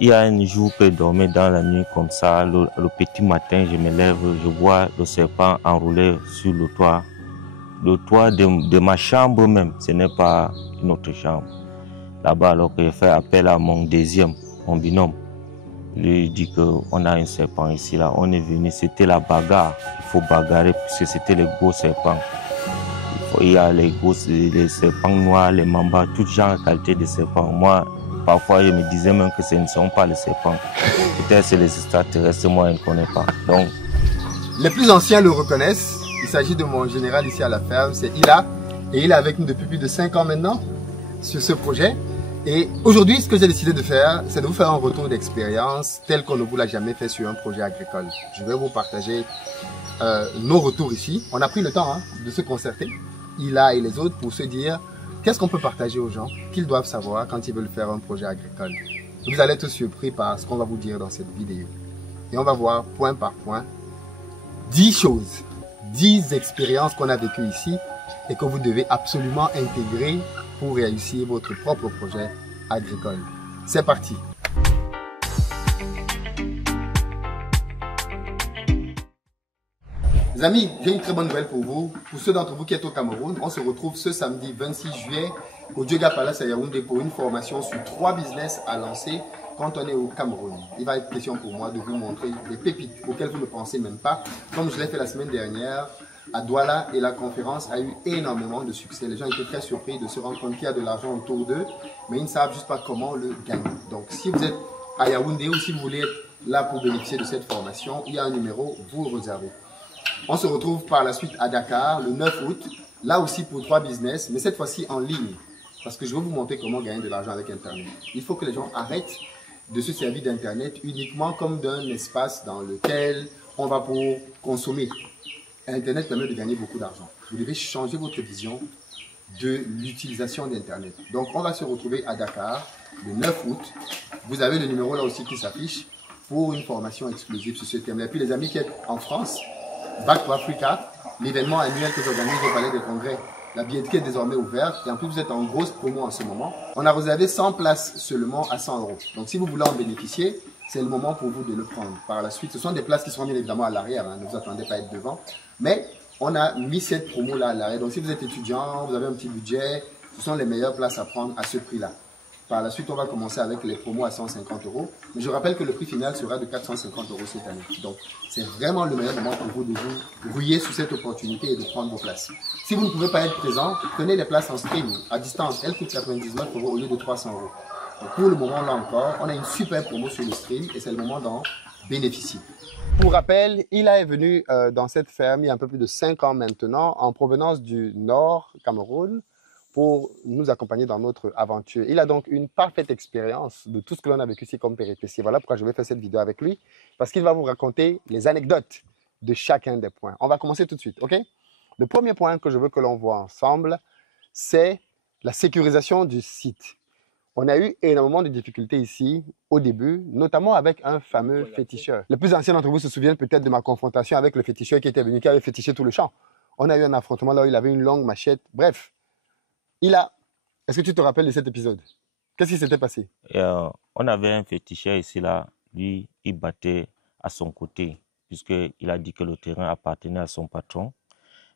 Il y a un jour que je dormais dans la nuit comme ça, le petit matin, je me lève, je vois le serpent enroulé sur le toit. Le toit de ma chambre même, ce n'est pas une autre chambre. Là-bas, alors que j'ai fait appel à mon deuxième, mon binôme, lui dit qu'on a un serpent ici, là. On est venu, c'était la bagarre. Il faut bagarrer puisque c'était les gros serpents. Il y a les serpents noirs, les mambas, tout genre de qualité de serpents. Moi, parfois, je me disais même que ce ne sont pas les serpents. Peut-être c'est les extraterrestres, moi, je ne connais pas. Donc, les plus anciens le reconnaissent. Il s'agit de mon général ici à la ferme, c'est Ila. Et il est avec nous depuis plus de 5 ans maintenant sur ce projet. Et aujourd'hui, ce que j'ai décidé de faire, c'est de vous faire un retour d'expérience tel qu'on ne vous l'a jamais fait sur un projet agricole. Je vais vous partager nos retours ici. On a pris le temps de se concerter, Ila et les autres, pour se dire qu'est-ce qu'on peut partager aux gens, qu'ils doivent savoir quand ils veulent faire un projet agricole. Vous allez être surpris par ce qu'on va vous dire dans cette vidéo. Et on va voir point par point 10 choses, 10 expériences qu'on a vécues ici et que vous devez absolument intégrer pour réussir votre propre projet agricole. C'est parti! Les amis, j'ai une très bonne nouvelle pour vous. Pour ceux d'entre vous qui êtes au Cameroun, on se retrouve ce samedi 26 juillet au Djega Palace à Yaoundé pour une formation sur 3 business à lancer quand on est au Cameroun. Il va être question pour moi de vous montrer des pépites auxquelles vous ne pensez même pas. Comme je l'ai fait la semaine dernière à Douala, et la conférence a eu énormément de succès. Les gens étaient très surpris de se rendre compte qu'il y a de l'argent autour d'eux, mais ils ne savent juste pas comment le gagner. Donc si vous êtes à Yaoundé ou si vous voulez être là pour bénéficier de cette formation, il y a un numéro, vous le réservez. On se retrouve par la suite à Dakar le 9 août, là aussi pour 3 business, mais cette fois-ci en ligne. Parce que je vais vous montrer comment gagner de l'argent avec Internet. Il faut que les gens arrêtent de se servir d'Internet uniquement comme d'un espace dans lequel on va pour consommer. Internet permet de gagner beaucoup d'argent. Vous devez changer votre vision de l'utilisation d'Internet. Donc on va se retrouver à Dakar le 9 août. Vous avez le numéro là aussi qui s'affiche pour une formation exclusive sur ce thème. Et puis les amis qui sont en France, Back to Africa, l'événement annuel que j'organise au Palais des Congrès. La billetterie est désormais ouverte et en plus vous êtes en grosse promo en ce moment. On a réservé 100 places seulement à 100 €. Donc si vous voulez en bénéficier, c'est le moment pour vous de le prendre. Par la suite, ce sont des places qui seront bien évidemment à l'arrière, ne vous attendez pas à être devant. Mais on a mis cette promo là à l'arrière. Donc si vous êtes étudiant, vous avez un petit budget, ce sont les meilleures places à prendre à ce prix-là. Par la suite, on va commencer avec les promos à 150 €. Mais je rappelle que le prix final sera de 450 € cette année. Donc, c'est vraiment le meilleur moment pour vous de vous rouiller sur cette opportunité et de prendre vos places. Si vous ne pouvez pas être présent, prenez les places en stream, à distance. Elles coûtent 99 € au lieu de 300 €. Donc, pour le moment, là encore, on a une super promo sur le stream et c'est le moment d'en bénéficier. Pour rappel, Ila est venu dans cette ferme il y a un peu plus de 5 ans maintenant, en provenance du Nord Cameroun, pour nous accompagner dans notre aventure. Il a donc une parfaite expérience de tout ce que l'on a vécu ici comme péripétie. Voilà pourquoi je vais faire cette vidéo avec lui, parce qu'il va vous raconter les anecdotes de chacun des points. On va commencer tout de suite, ok? Le premier point que je veux que l'on voit ensemble, c'est la sécurisation du site. On a eu énormément de difficultés ici au début, notamment avec un fameux féticheur. Les plus anciens d'entre vous se souviennent peut-être de ma confrontation avec le féticheur qui était venu, qui avait fétiché tout le champ. On a eu un affrontement là où il avait une longue machette. Bref, est-ce que tu te rappelles de cet épisode? Qu'est-ce qui s'était passé? on avait un féticheur ici, là. Lui, il battait à son côté, puisqu'il a dit que le terrain appartenait à son patron.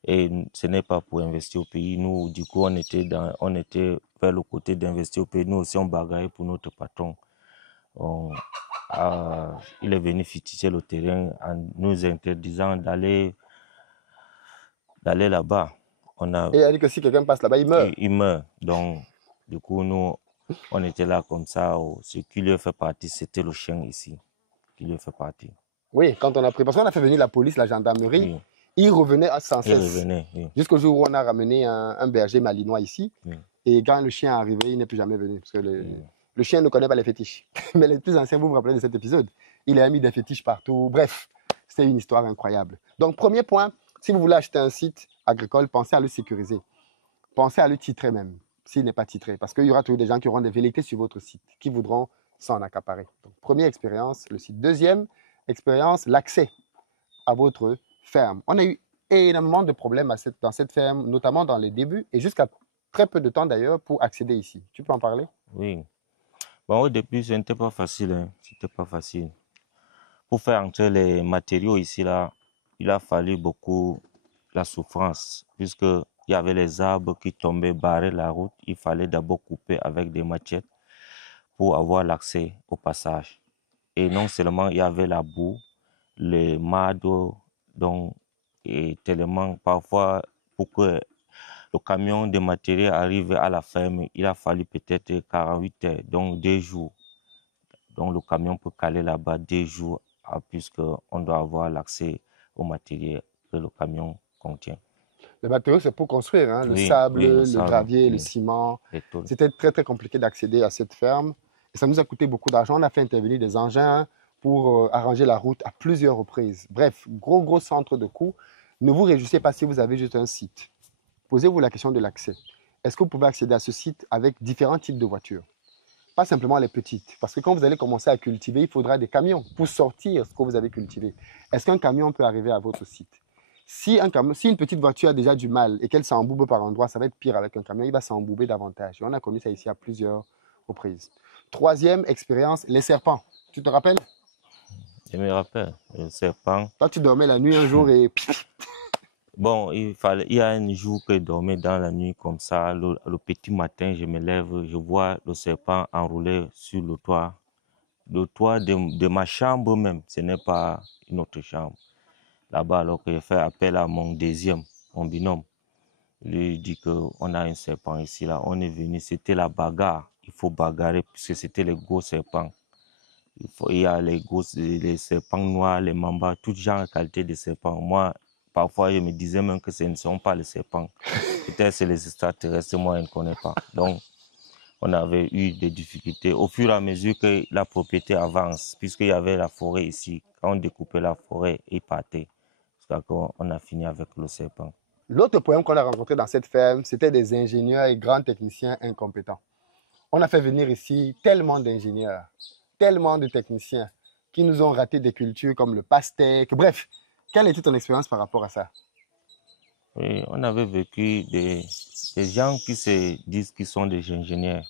Et ce n'est pas pour investir au pays. Nous, du coup, on était vers le côté d'investir au pays. Nous aussi, on bagaillait pour notre patron. Il est venu féticher le terrain en nous interdisant d'aller là-bas. Et il a dit que si quelqu'un passe là-bas, il meurt. Il meurt. Donc, du coup, nous, on était là comme ça. Ce qui lui fait partie, c'était le chien ici, qui lui fait partie. Oui, quand on a pris, parce qu'on a fait venir la police, la gendarmerie, oui. Il revenait sans cesse. Il revenait, oui. Jusqu'au jour où on a ramené un berger malinois ici. Oui. Et quand le chien est arrivé, il n'est plus jamais venu. Parce que le chien ne connaît pas les fétiches. Mais les plus anciens, vous vous rappelez de cet épisode. Il a mis des fétiches partout. Bref, c'était une histoire incroyable. Donc, premier point, si vous voulez acheter un site agricole, pensez à le sécuriser. Pensez à le titrer même, s'il n'est pas titré. Parce qu'il y aura toujours des gens qui auront des velléités sur votre site, qui voudront s'en accaparer. Donc, première expérience, le site. Deuxième expérience, l'accès à votre ferme. On a eu énormément de problèmes dans cette ferme, notamment dans les débuts, et jusqu'à très peu de temps d'ailleurs pour accéder ici. Tu peux en parler? Oui. Bon, au début, ce n'était pas facile, hein. C'était pas facile. Pour faire entrer les matériaux ici, là, il a fallu beaucoup la souffrance, puisque il y avait les arbres qui tombaient, barraient la route. Il fallait d'abord couper avec des machettes pour avoir l'accès au passage. Et non seulement il y avait la boue, les mados, donc, et tellement parfois pour que le camion de matériel arrive à la ferme, il a fallu peut-être 48 heures, donc 2 jours. Donc le camion peut caler là-bas 2 jours, puisqu'on doit avoir l'accès au matériel que le camion contient. Les matériaux, c'est pour construire, hein, le Oui, sable, oui, le le sable, gravier, le oui, ciment. les tôles. C'était très, très compliqué d'accéder à cette ferme. Et ça nous a coûté beaucoup d'argent. On a fait intervenir des engins pour arranger la route à plusieurs reprises. Bref, gros, gros centre de coût. Ne vous réjouissez pas si vous avez juste un site. Posez-vous la question de l'accès. Est-ce que vous pouvez accéder à ce site avec différents types de voitures? Pas simplement les petites. Parce que quand vous allez commencer à cultiver, il faudra des camions pour sortir ce que vous avez cultivé. Est-ce qu'un camion peut arriver à votre site? Si une petite voiture a déjà du mal et qu'elle s'emboube par endroits, ça va être pire avec un camion, il va s'embouber davantage. Et on a connu ça ici à plusieurs reprises. Troisième expérience, les serpents. Tu te rappelles? Je me rappelle, le serpent. Toi, tu dormais la nuit un jour et Bon, il y a un jour que je dormais dans la nuit comme ça. Le petit matin, je me lève, je vois le serpent enroulé sur le toit. Le toit de ma chambre même, ce n'est pas une autre chambre. Là-bas, alors que j'ai fait appel à mon deuxième, mon binôme, il lui dit qu'on a un serpent ici, là. On est venu, c'était la bagarre. Il faut bagarrer puisque c'était les gros serpents. Il y a les serpents noirs, les mambas, tout genre de qualité de serpents. Moi, parfois, je me disais même que ce ne sont pas les serpents. Peut-être c'est les extraterrestres, moi, je ne connais pas. Donc, on avait eu des difficultés au fur et à mesure que la propriété avance, puisqu'il y avait la forêt ici. Quand on découpait la forêt, il partait. Jusqu'à qu'on a fini avec le serpent. l'autre problème qu'on a rencontré dans cette ferme, c'était des ingénieurs et grands techniciens incompétents. On a fait venir ici tellement d'ingénieurs, tellement de techniciens qui nous ont raté des cultures comme le pastèque. Bref, quelle était ton expérience par rapport à ça? Oui, on avait vécu des gens qui se disent qu'ils sont des ingénieurs.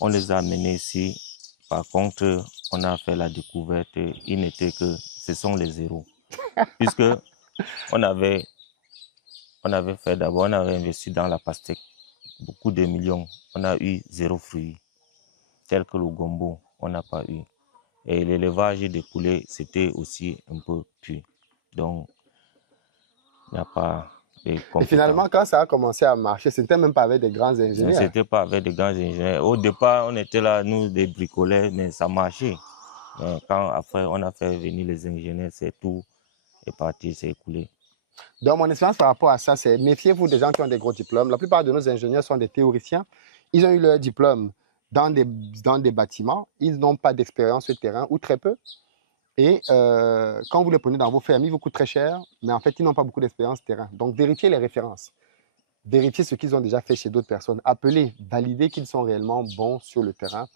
On les a amenés ici. Par contre, on a fait la découverte. Ils n'étaient que, ce sont les zéros. Puisque on avait, on avait fait d'abord, on avait investi dans la pastèque beaucoup de millions. On a eu 0 fruit, tel que le gombo, on n'a pas eu. Et l'élevage des poulets, c'était aussi un peu puits. Donc, il n'y a pas de Et compétences. finalement, quand ça a commencé à marcher, ce n'était même pas avec des grands ingénieurs. C'était pas avec des grands ingénieurs. Au départ, on était là, nous, des bricoleurs, mais ça marchait. Mais quand après, on a fait venir les ingénieurs, c'est tout est parti, c'est écoulé. Donc, mon expérience par rapport à ça, c'est méfiez-vous des gens qui ont des gros diplômes. La plupart de nos ingénieurs sont des théoriciens. Ils ont eu leur diplôme dans des bâtiments. Ils n'ont pas d'expérience sur le terrain ou très peu. Et quand vous les prenez dans vos fermes, ils vous coûtent très cher, mais en fait, ils n'ont pas beaucoup d'expérience terrain. Donc, vérifiez les références. Vérifiez ce qu'ils ont déjà fait chez d'autres personnes. Appelez, validez qu'ils sont réellement bons sur le terrain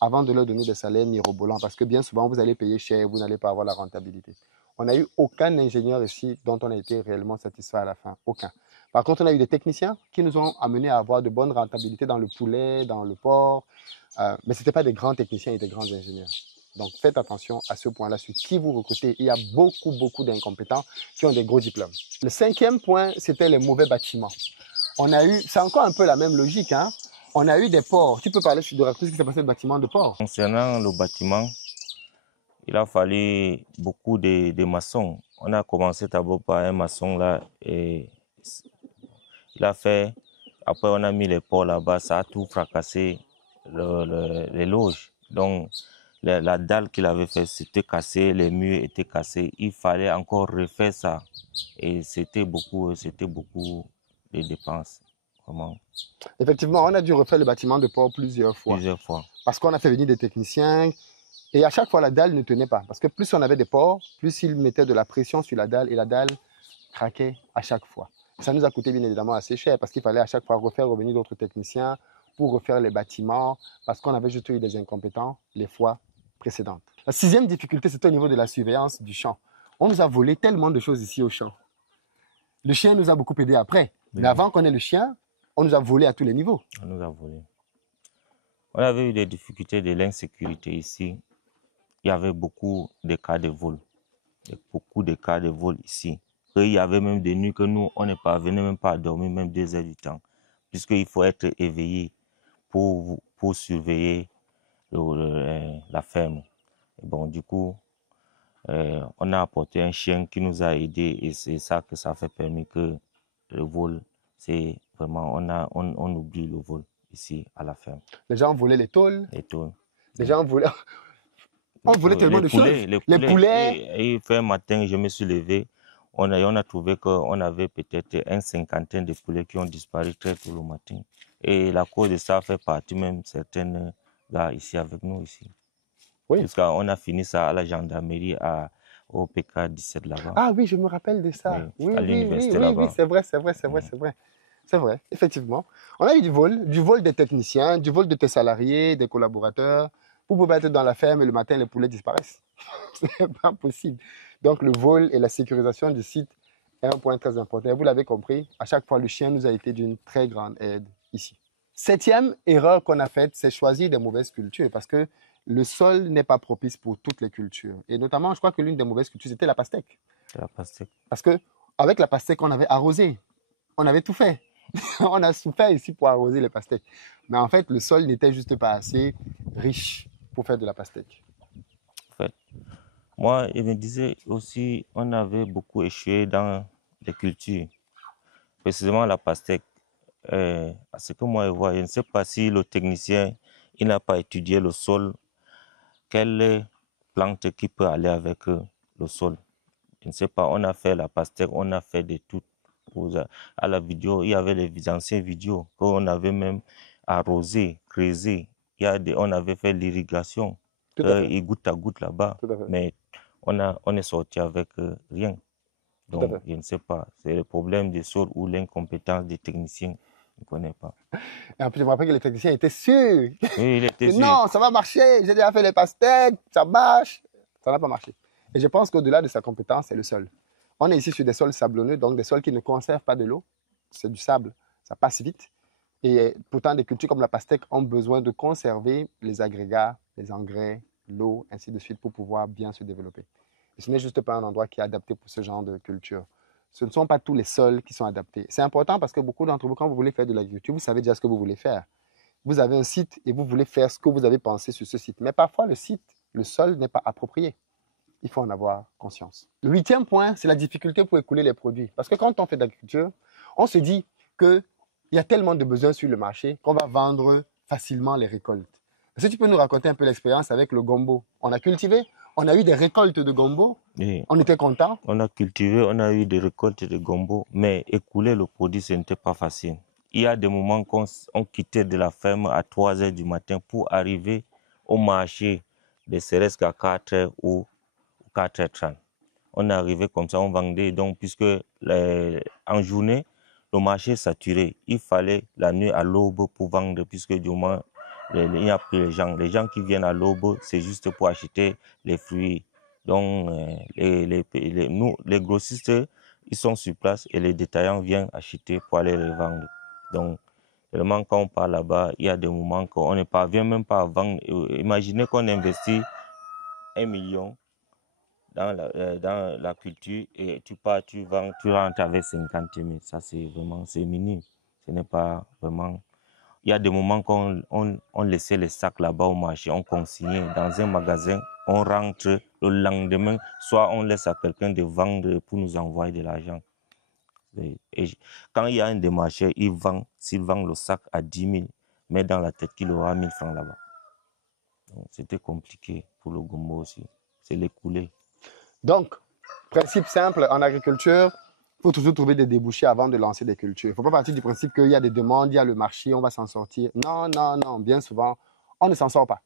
avant de leur donner des salaires mirobolants. Parce que bien souvent, vous allez payer cher et vous n'allez pas avoir la rentabilité. On n'a eu aucun ingénieur ici dont on a été réellement satisfait à la fin. Aucun. Par contre, on a eu des techniciens qui nous ont amenés à avoir de bonnes rentabilités dans le poulet, dans le porc. Mais ce n'étaient pas des grands techniciens et des grands ingénieurs. Donc, faites attention à ce point-là sur qui vous recrutez. Il y a beaucoup, beaucoup d'incompétents qui ont des gros diplômes. Le cinquième point, c'était les mauvais bâtiments. On a eu, c'est encore un peu la même logique, hein. On a eu des ports. Tu peux parler de raconter ce qui s'est passé au bâtiment de port? Concernant le bâtiment, il a fallu beaucoup de maçons. On a commencé d'abord par un maçon là et il a fait, après on a mis les ports là-bas, ça a tout fracassé, les loges. Donc la dalle qu'il avait fait, c'était cassé, les murs étaient cassés. Il fallait encore refaire ça. Et c'était beaucoup de dépenses, vraiment, Effectivement, on a dû refaire le bâtiment de port plusieurs fois. plusieurs fois. Parce qu'on a fait venir des techniciens. Et à chaque fois, la dalle ne tenait pas. Parce que plus on avait des ports, plus ils mettaient de la pression sur la dalle et la dalle craquait à chaque fois. Ça nous a coûté bien évidemment assez cher parce qu'il fallait à chaque fois refaire revenir d'autres techniciens pour refaire les bâtiments parce qu'on avait juste eu des incompétents les fois précédentes. La sixième difficulté, c'était au niveau de la surveillance du champ. On nous a volé tellement de choses ici au champ. Le chien nous a beaucoup aidé après. Oui. Mais avant qu'on ait le chien, on nous a volé à tous les niveaux. On nous a volé. On avait eu des difficultés de l'insécurité ici. Il y avait beaucoup de cas de vol. Beaucoup de cas de vol ici. Et il y avait même des nuits que nous, on ne parvenait même pas à dormir, même 2 heures du temps. Puisqu'il faut être éveillé pour surveiller la ferme. Et bon, du coup, on a apporté un chien qui nous a aidés et c'est ça que ça fait permis que le vol, c'est vraiment, on oublie le vol ici à la ferme. Les gens volaient les tôles. Les tôles. Les gens volaient. On volait tellement de choses. Les poulets. Et un matin, je me suis levé. On a trouvé qu'on avait peut-être une cinquantaine de poulets qui ont disparu très tôt le matin. Et la cause de ça fait partie même certains gars ici avec nous ici. Oui. Jusqu'à on a fini ça à la gendarmerie au PK 17 là-bas. Ah oui, je me rappelle de ça. Oui, à l'université là-bas. Oui, c'est vrai. C'est vrai, effectivement. On a eu du vol des techniciens, du vol de tes salariés, des collaborateurs. Vous pouvez être dans la ferme et le matin, les poulets disparaissent. C'est pas possible. Donc, le vol et la sécurisation du site est un point très important. Et vous l'avez compris, à chaque fois, le chien nous a été d'une très grande aide ici. 7e erreur qu'on a faite, c'est choisir des mauvaises cultures parce que le sol n'est pas propice pour toutes les cultures. Et notamment, je crois que l'une des mauvaises cultures, c'était la pastèque. La pastèque. Parce qu'avec la pastèque, on avait arrosé. On avait tout fait. On a souffert ici pour arroser les pastèques. Mais en fait, le sol n'était juste pas assez riche pour faire de la pastèque. En fait, moi, je me disais aussi, on avait beaucoup échoué dans les cultures. Précisément la pastèque. À ce que moi je vois, je ne sais pas si le technicien il n'a pas étudié le sol, quelle plante qui peut aller avec le sol. Je ne sais pas, on a fait la pastèque, on a fait de tout. À la vidéo, il y avait les anciennes vidéos qu'on avait même arrosé, creusé. On avait fait l'irrigation, et goutte à goutte là-bas. Mais on est sorti avec rien. Donc, je ne sais pas, c'est le problème des sols ou l'incompétence des techniciens. Je ne connais pas. Et en plus, je me rappelle que les techniciens étaient sûrs. Oui, il était sûr. Non, ça va marcher. J'ai déjà fait les pastèques, ça marche. Ça n'a pas marché. Et je pense qu'au-delà de sa compétence, c'est le sol. On est ici sur des sols sablonneux, donc des sols qui ne conservent pas de l'eau. C'est du sable, ça passe vite. Et pourtant, des cultures comme la pastèque ont besoin de conserver les agrégats, les engrais, l'eau, ainsi de suite, pour pouvoir bien se développer. Et ce n'est juste pas un endroit qui est adapté pour ce genre de culture. Ce ne sont pas tous les sols qui sont adaptés. C'est important parce que beaucoup d'entre vous, quand vous voulez faire de l'agriculture, vous savez déjà ce que vous voulez faire. Vous avez un site et vous voulez faire ce que vous avez pensé sur ce site. Mais parfois, le site, le sol n'est pas approprié. Il faut en avoir conscience. Le 8e point, c'est la difficulté pour écouler les produits. Parce que quand on fait de l'agriculture, on se dit qu'il y a tellement de besoins sur le marché qu'on va vendre facilement les récoltes. Est-ce que tu peux nous raconter un peu l'expérience avec le gombo? On a cultivé, on a eu des récoltes de gombo, oui. On était content. On a cultivé, on a eu des récoltes de gombo, mais écouler le produit, ce n'était pas facile. Il y a des moments qu'on quittait de la ferme à 3 heures du matin pour arriver au marché de Ceresque à 4 heures ou 4h30. On est arrivé comme ça, on vendait. Donc, puisque en journée, le marché est saturé, il fallait la nuit à l'aube pour vendre, puisque du moins, il n'y a plus les gens. Les gens qui viennent à l'aube, c'est juste pour acheter les fruits. Donc, nous, les grossistes, ils sont sur place et les détaillants viennent acheter pour aller les vendre. Donc, vraiment, quand on part là-bas, il y a des moments qu'on ne parvient même pas à vendre. Imaginez qu'on investit 1 million dans la culture et tu pars, tu vends, tu rentres avec 50 000. Ça, c'est vraiment, c'est minime. Ce n'est pas vraiment... Il y a des moments qu'on laissait les sacs là-bas au marché, on consignait dans un magasin, on rentre le lendemain, soit on laisse à quelqu'un de vendre pour nous envoyer de l'argent. Et quand il y a un démarcheur, s'il vend le sac à 10 000, mais dans la tête qu'il aura 1000 francs là-bas. C'était compliqué pour le gombo aussi. C'est l'écoulé. Donc, principe simple en agriculture, il faut toujours trouver des débouchés avant de lancer des cultures. Il ne faut pas partir du principe qu'il y a des demandes, il y a le marché, on va s'en sortir. Non, non, non. Bien souvent, on ne s'en sort pas.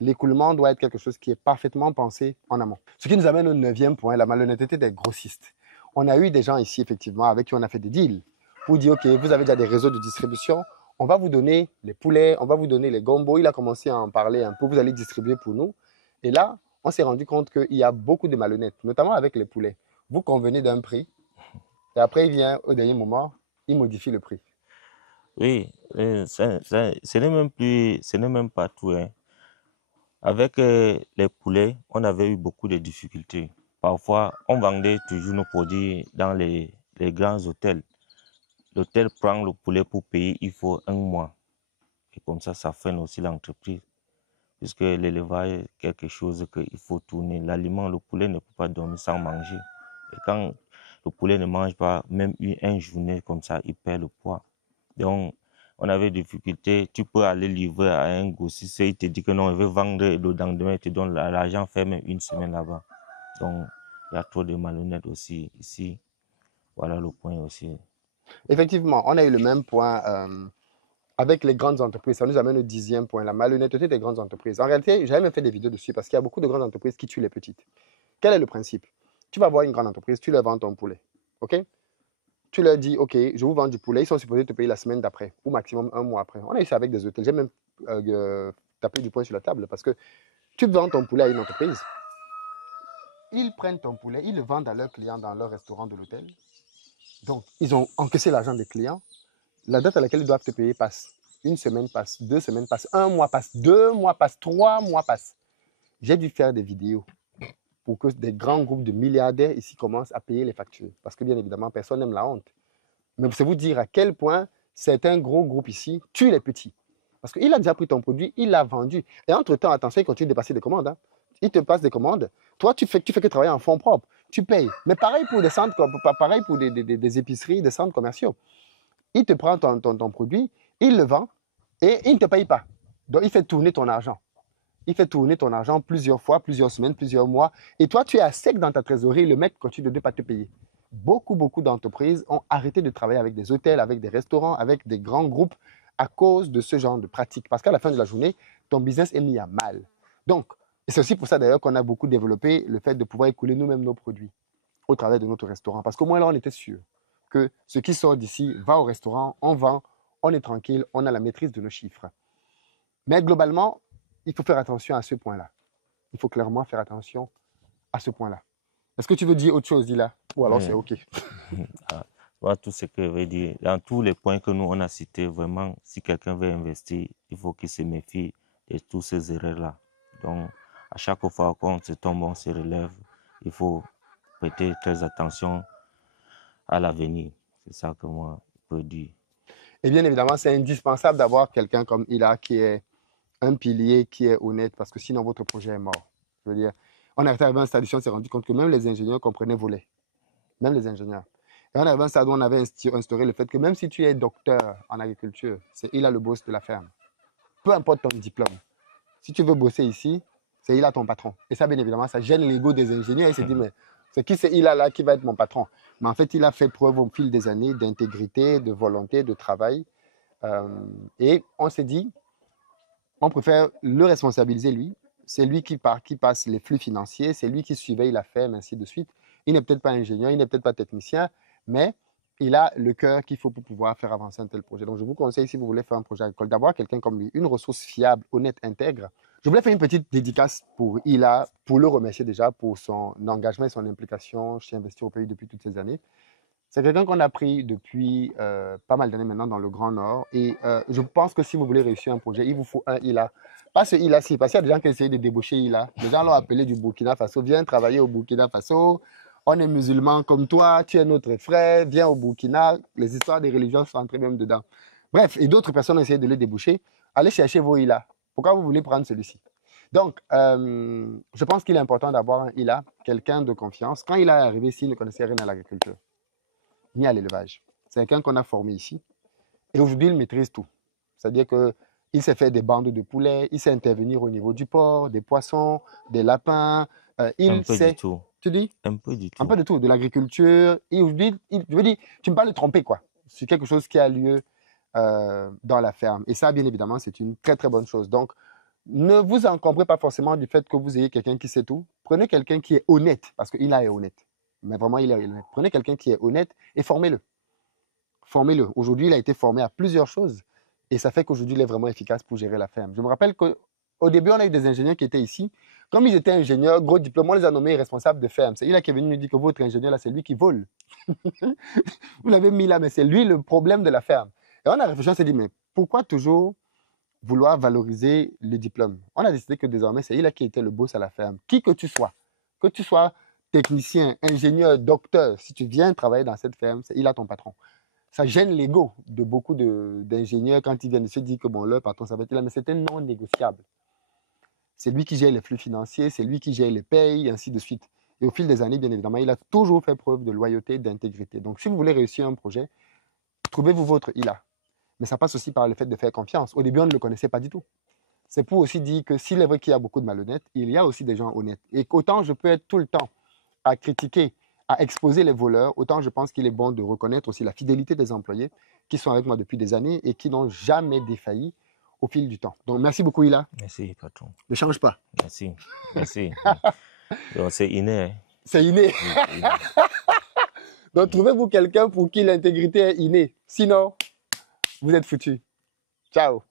L'écoulement doit être quelque chose qui est parfaitement pensé en amont. Ce qui nous amène au 9e point, la malhonnêteté des grossistes. On a eu des gens ici, effectivement, avec qui on a fait des deals. Pour dire, OK, vous avez déjà des réseaux de distribution, on va vous donner les poulets, on va vous donner les gombos. Il a commencé à en parler un peu, vous allez distribuer pour nous. Et là, on s'est rendu compte qu'il y a beaucoup de malhonnêtes, notamment avec les poulets. Vous convenez d'un prix, et après, il vient au dernier moment, il modifie le prix. Oui, ce n'est même pas tout, hein. Avec les poulets, on avait eu beaucoup de difficultés. Parfois, on vendait toujours nos produits dans les grands hôtels. L'hôtel prend le poulet pour payer, il faut un mois. Et comme ça freine aussi l'entreprise. Puisque l'élevage est quelque chose qu'il faut tourner. L'aliment, le poulet ne peut pas dormir sans manger. Et quand le poulet ne mange pas, même une journée comme ça, il perd le poids. Donc, on avait des difficultés. Tu peux aller livrer à un grossiste, il te dit que non, il veut vendre le lendemain, il te donne l'argent, fait même une semaine là-bas. Donc, il y a trop de malhonnêtes aussi ici. Voilà le point aussi. Effectivement, on a eu le même point avec les grandes entreprises. Ça nous amène au 10e point, la malhonnêteté des grandes entreprises. En réalité, j'avais même fait des vidéos dessus parce qu'il y a beaucoup de grandes entreprises qui tuent les petites. Quel est le principe? Tu vas voir une grande entreprise, tu leur vends ton poulet. OK? Tu leur dis, OK, je vous vends du poulet, ils sont supposés te payer la semaine d'après, ou maximum un mois après. On a eu ça avec des hôtels. J'ai même tapé du poing sur la table parce que tu vends ton poulet à une entreprise, ils prennent ton poulet, ils le vendent à leurs clients dans leur restaurant de l'hôtel. Donc, ils ont encaissé l'argent des clients. La date à laquelle ils doivent te payer passe. Une semaine passe, 2 semaines passe, un mois passe, 2 mois passe, 3 mois passe. J'ai dû faire des vidéos pour que des grands groupes de milliardaires ici commencent à payer les factures. Parce que bien évidemment, personne n'aime la honte. Mais c'est vous dire à quel point certains gros groupes ici tuent les petits. Parce qu'il a déjà pris ton produit, il l'a vendu. Et entre-temps, attention, il continue de passer des commandes. Hein. Il te passe des commandes. Toi, tu fais que travailler en fonds propres. Tu payes. Mais pareil pour des centres, pareil pour des épiceries, des centres commerciaux. Il te prend ton produit, il le vend et il ne te paye pas. Donc, il fait tourner ton argent. Il fait tourner ton argent plusieurs fois, plusieurs semaines, plusieurs mois. Et toi, tu es à sec dans ta trésorerie. Le mec continue de ne pas te payer. Beaucoup d'entreprises ont arrêté de travailler avec des hôtels, avec des restaurants, avec des grands groupes à cause de ce genre de pratique. Parce qu'à la fin de la journée, ton business est mis à mal. Donc, c'est aussi pour ça d'ailleurs qu'on a beaucoup développé le fait de pouvoir écouler nous-mêmes nos produits au travers de notre restaurant. Parce qu'au moins là, on était sûr que ce qui sort d'ici va au restaurant, on vend, on est tranquille, on a la maîtrise de nos chiffres. Mais globalement, il faut faire attention à ce point-là. Il faut clairement faire attention à ce point-là. Est-ce que tu veux dire autre chose, Dila? Ou alors c'est Oui. OK. Ah, voilà tout ce que je veux dire. Dans tous les points que nous on a cités, vraiment, si quelqu'un veut investir, il faut qu'il se méfie de tous ces erreurs-là. Donc, à chaque fois qu'on se tombe, on se relève, il faut prêter très attention à l'avenir. C'est ça que moi, je peux dire. Et bien évidemment, c'est indispensable d'avoir quelqu'un comme Ila qui est un pilier, qui est honnête, parce que sinon votre projet est mort. Je veux dire, on est arrivé à un stade où on s'est rendu compte que même les ingénieurs comprenaient voler. Même les ingénieurs. Et on est arrivé à un stade où on avait instauré le fait que même si tu es docteur en agriculture, c'est Ila le boss de la ferme. Peu importe ton diplôme. Si tu veux bosser ici, c'est Ila ton patron. Et ça, bien évidemment, ça gêne l'ego des ingénieurs. Ils se disent, mais c'est qui c'est Ila là qui va être mon patron? Mais en fait, il a fait preuve au fil des années d'intégrité, de volonté, de travail. Et on s'est dit, on préfère le responsabiliser lui. C'est lui qui passe les flux financiers, c'est lui qui surveille la ferme, ainsi de suite. Il n'est peut-être pas ingénieur, il n'est peut-être pas technicien, mais il a le cœur qu'il faut pour pouvoir faire avancer un tel projet. Donc, je vous conseille, si vous voulez faire un projet agricole, d'avoir quelqu'un comme lui, une ressource fiable, honnête, intègre. Je voulais faire une petite dédicace pour Ila, pour le remercier déjà pour son engagement et son implication chez Investir au Pays depuis toutes ces années. C'est quelqu'un qu'on a pris depuis pas mal d'années maintenant dans le Grand Nord. Et je pense que si vous voulez réussir un projet, il vous faut un ILA. Pas ce ILA-ci, parce qu'il y a des gens qui essayent de débaucher ILA. Les gens l'ont appelé du Burkina Faso. Viens travailler au Burkina Faso. On est musulmans comme toi. Tu es notre frère. Viens au Burkina. Les histoires des religions sont entrées même dedans. Bref, et d'autres personnes ont essayé de le débaucher. Allez chercher vos ILA. Pourquoi vous voulez prendre celui-ci? Donc, je pense qu'il est important d'avoir un ILA, quelqu'un de confiance. Quand il est arrivé ici, il ne connaissait rien à l'agriculture ni à l'élevage. C'est quelqu'un qu'on a formé ici. Et aujourd'hui, il maîtrise tout. C'est-à-dire qu'il sait faire des bandes de poulets, il sait intervenir au niveau du porc, des poissons, des lapins. Un Il peu du sait, tout. tu dis, Un peu du un tout. peu de tout, de l'agriculture. Je veux dire, tu ne peux pas le tromper, quoi. C'est quelque chose qui a lieu dans la ferme. Et ça, bien évidemment, c'est une très, très bonne chose. Donc, ne vous encombrez pas forcément du fait que vous ayez quelqu'un qui sait tout. Prenez quelqu'un qui est honnête, parce qu'il est honnête. Mais vraiment, il est honnête. Prenez quelqu'un qui est honnête et formez-le. Formez-le. Aujourd'hui, il a été formé à plusieurs choses. Et ça fait qu'aujourd'hui, il est vraiment efficace pour gérer la ferme. Je me rappelle qu'au début, on a eu des ingénieurs qui étaient ici. Comme ils étaient ingénieurs, gros diplôme, on les a nommés responsables de ferme. C'est il qui est venu nous dire que votre ingénieur, là, c'est lui qui vole. Vous l'avez mis là, mais c'est lui le problème de la ferme. Et on a réfléchi, on s'est dit, mais pourquoi toujours vouloir valoriser le diplôme? On a décidé que désormais, c'est il qui était le boss à la ferme. Qui que tu sois technicien, ingénieur, docteur, si tu viens travailler dans cette ferme, c'est il a ton patron. Ça gêne l'ego de beaucoup d'ingénieurs quand ils viennent se dire que bon, leur patron, ça va être là, mais c'était non négociable. C'est lui qui gère les flux financiers, c'est lui qui gère les payes, et ainsi de suite. Et au fil des années, bien évidemment, il a toujours fait preuve de loyauté, d'intégrité. Donc, si vous voulez réussir un projet, trouvez-vous votre ILA. Mais ça passe aussi par le fait de faire confiance. Au début, on ne le connaissait pas du tout. C'est pour aussi dire que s'il est vrai qu'il y a beaucoup de malhonnêtes, il y a aussi des gens honnêtes. Et qu'autant je peux être tout le temps à critiquer, à exposer les voleurs, autant je pense qu'il est bon de reconnaître aussi la fidélité des employés qui sont avec moi depuis des années et qui n'ont jamais défailli au fil du temps. Donc, merci beaucoup, Ila. Merci, patron. Ne change pas. Merci. Merci. Donc, c'est inné. Hein? C'est inné. Donc, trouvez-vous quelqu'un pour qui l'intégrité est innée. Sinon, vous êtes foutu. Ciao.